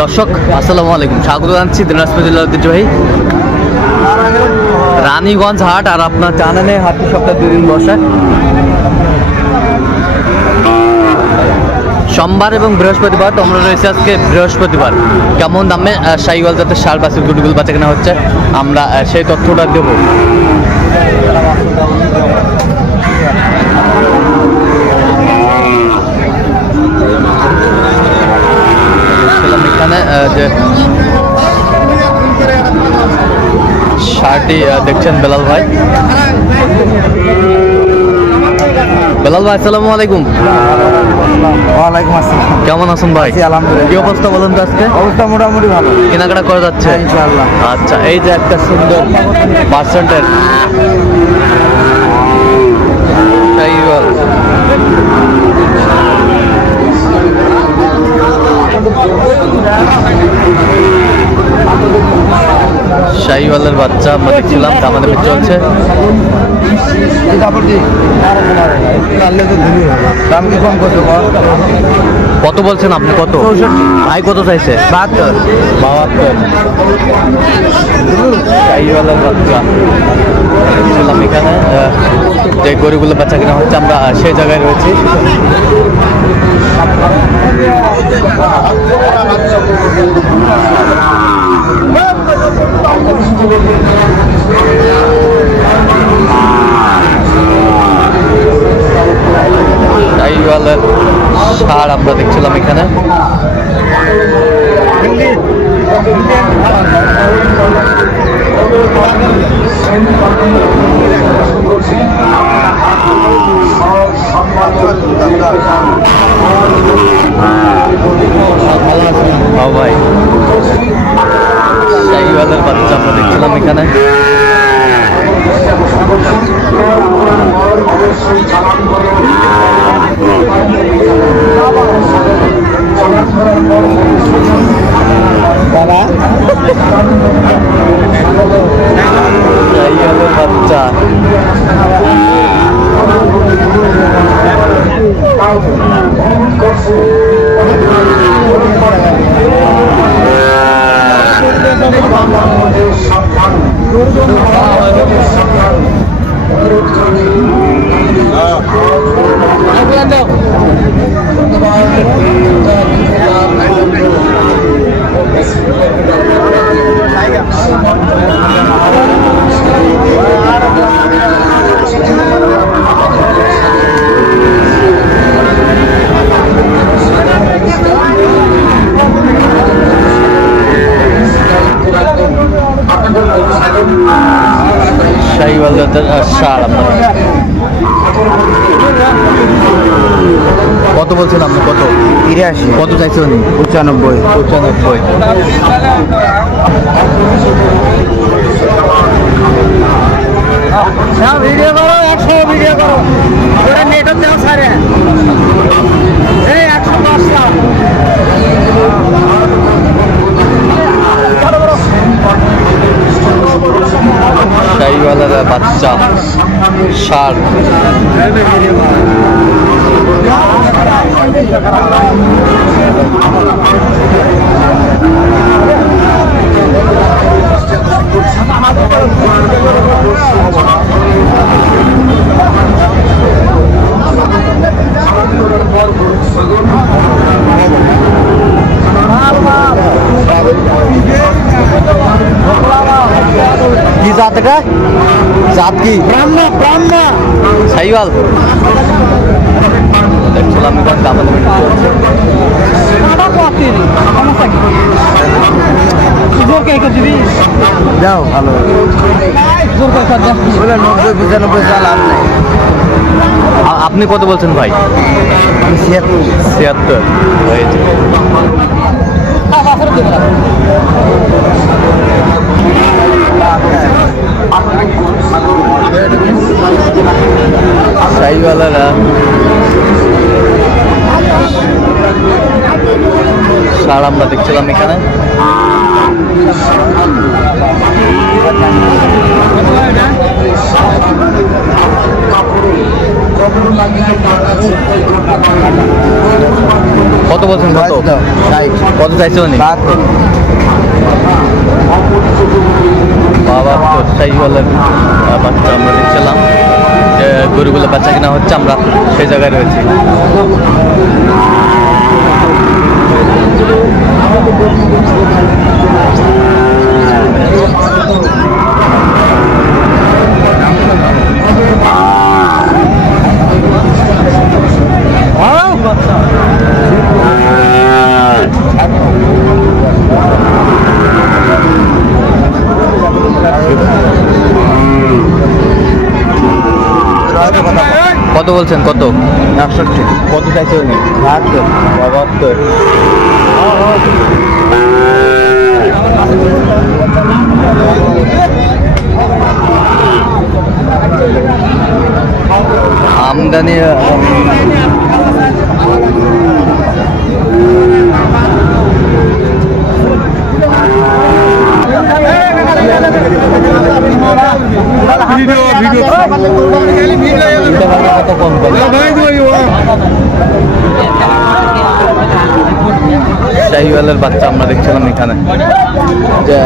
দর্শক আসসালামু আলাইকুম, স্বাগত জানাচ্ছি দিনাজপুর জেলার ঐতিহ্যবাহী রানীগঞ্জ হাট। আর আপনার জানেন হাটটি সপ্তাহে 2 দিন বসে, সোমবার এবং বৃহস্পতিবার। তো আমরা রয়েছে আজকে বৃহস্পতিবার। কেমন দামে শাহিওয়াল জাতের ষাঁড় বাছুর দুটিগুলো বাচ্চা কেনা হচ্ছে, আমরা সেই তথ্যটা দেব। এখানে যে ষাঁড়টি দেখছেন বেলাল ভাই। বেলাল ভাই আসসালামু আলাইকুম। ওয়ালাইকুম আসসালাম। কেমন আছেন ভাই? আলহামদুলিল্লাহ। কি অবস্থা বলুন তো আজকে? অবস্থা মোটামুটি ভালো, কেনাকাটা করা যাচ্ছে ইনশাআল্লাহ। আচ্ছা, এই যে একটা সুন্দর পার্সেন্টের শাহিওয়াল, শাহিওয়ালের বাচ্চা আমরা দেখছিলাম, দামাদামি চলছে। দাম কি কম করতে? কত বলছেন আপনি? কত? 64। ভাই কত চাইছে? 72। শাহিওয়ালের বাচ্চা দেখছিলাম এখানে, যে গরুগুলো বাচ্চা কেনা হচ্ছে, আমরা সেই জায়গায় রয়েছি। শাহিওয়ালের ষাঁড় আমরা দেখছিলাম এখানে। ভাই শাহিওয়ালের বাচ্চা আমরা দেখছিলাম এখানে। শাহিওয়ালের বাচ্চা শাহিওয়াল জাতের ষাঁড় আমরা। কত বলছেন আপনি? কত? 83। কত চাইছে উনি? 95। 95। ভিডিও করো, 100 ভিডিও করো, ওরা নেটও দেও সারে। এই 110 লাখ। শাহিওয়ালের বাচ্চা ষাঁড়। কি জাত এটা? জাত কি? ব্রাহ্মা। শাহিওয়াল দেখছিলাম এখন, দামাদামি চলছে। যাও ভালো 90-95 সাল আর নাই। আপনি কত বলছেন ভাই? 76 হয়েছে। শাহিওয়ালের ষাঁড় আমরা দেখছিলাম এখানে। কত বলছেন? কত কত চাইছে উনি? বাবা শাহিওয়ালের বাচ্চা আমরা দেখছিলাম যে গরুগুলো বাচ্চা কিনা হচ্ছে, আমরা সেই জায়গায় রয়েছি। কত বলছেন? কত? 61। কত চাইছে উনি? 72। আমদানি শাহিওয়ালের বাচ্চা আমরা দেখছিলাম এখানে যে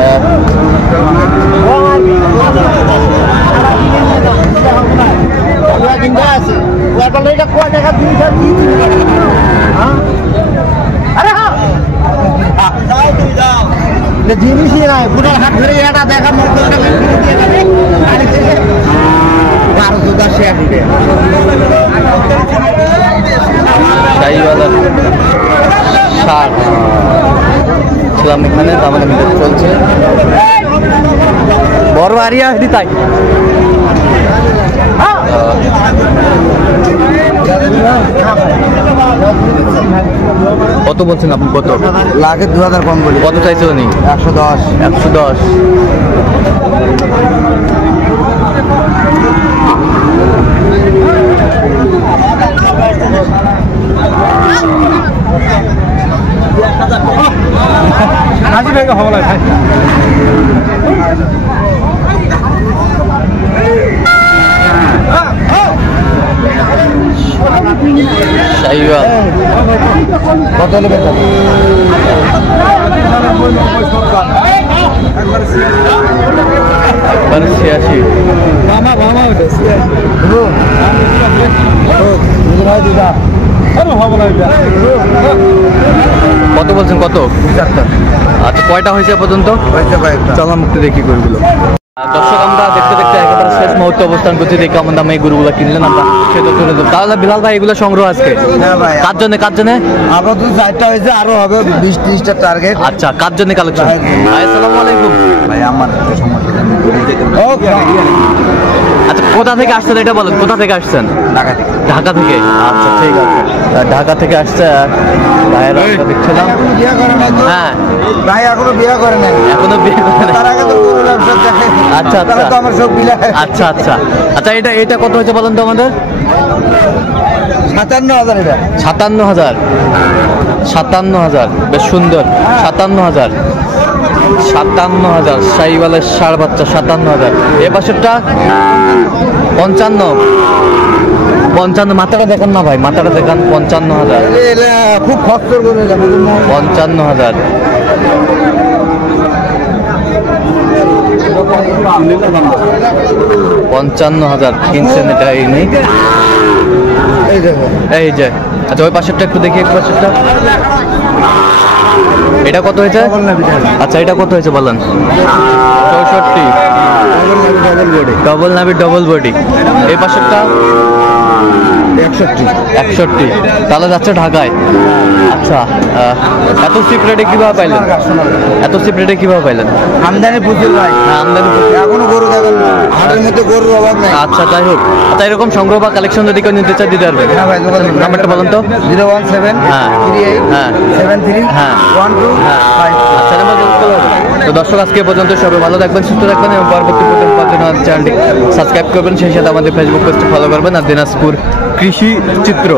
জিনিসই নাই, পুরার হাত ধরে এটা দেখা শাহিওয়ালের ষাট ছিলাম এখানে, দামাদামি চলছে। বড় আরিয়া দি তাই কত বলছেন আপনি? কত? লাখে 2000 কম বলি। কত চাইছে উনি? 110। 110। হাজি ভাই হবলা ভাই শাহিওয়াল কত নেবে? 86। মামা মামা ওটা 86। কত বলছেন? কত? 75। আচ্ছা, কয়টা হয়েছে পর্যন্ত? চলা মুক্তি দেখি গরুগুলো। দর্শক, আমরা দেখতে দেখতে একেবারে শেষ মুহূর্তে অবস্থান করছি। দেখে কেমন দামে এই গরুগুলো কিনলেন আমরা সেটা তুলে দেবো। তাহলে বিলাল ভাই, এগুলো সংগ্রহ আজকে কার জন্য? কার জন্য? আরো 2-4টা হয়েছে, আরো হবে 20-30টা টার্গেট। আচ্ছা, কার জন্য কালেকশন? ভাই আসসালামু আলাইকুম। ভাই আমার ওকে। আচ্ছা, কোথা থেকে আসছেন এটা বলেন? কোথা থেকে আসছেন? ঢাকা থেকে। ঢাকা থেকে? আচ্ছা, ঠিক আছে। ঢাকা থেকে আসছে ভাইয়েরা, আমরা দেখছিলাম। বিয়ে করে নাই তো? হ্যাঁ, ভাই এখনো বিয়ে করে নাই। এখনো বিয়ে করে নাই। তার আগে তো গরু ব্যবসা দেখে। আচ্ছা, তাহলে তো আমার সব বিলা। আচ্ছা আচ্ছা আচ্ছা, এটা কত হয়েছে বলেন তো আমাদের? 57,000 এটা। 57,000। 57,000, বেশ সুন্দর। 57,000। 57,000 শাহিওয়ালের ষাঁড় বাচ্চা। 57,000। এ পাশেরটা 55। মাথাটা দেখান না ভাই, মাথাটা দেখান। 55,000। খুব খরচর করে 55,000। 55,000 কিনছেন এটা এই নেই। এই দেখো। এই যে, আচ্ছা ওই পাশেরটা একটু দেখি, এক পাশেরটা। এটা কত হয়েছে? আচ্ছা, এটা কত হয়েছে বলেন? 64। ডবল নাভি ডবল বডি। এই পাশেরটা 61। তাহলে যাচ্ছে ঢাকায়। আচ্ছা, এত চিপ রেটে কিভাবে পাইলেন? এত চিপ রেটে কিভাবে পাইলেন? আমদানি প্রচুর ভাই। হ্যাঁ, আমদানি। এখনো গরু দেখেন, হাটের মধ্যে গরুর অভাব নাই। আচ্ছা, যাই হোক। আচ্ছা, এরকম সংগ্রহ বা কালেকশন যদি কেউ নিতে চায় দিতে পারবেন? হ্যাঁ ভাই, নাম্বারটা বলুন তো। 017 হ্যাঁ। 38 হ্যাঁ। 73 হ্যাঁ। 12 আচ্ছা, নাম্বার তো দর্শক, আজকে পর্যন্ত সবাই ভালো থাকবেন, সুস্থ থাকবেন এবং পরবর্তী প্রোগ্রাম পাওয়ার জন্য চ্যানেলটি সাবস্ক্রাইব করবেন। সেই সাথে আমাদের ফেসবুক পেজটি ফলো করবেন। আর দিনাজপুর কৃষি চিত্র।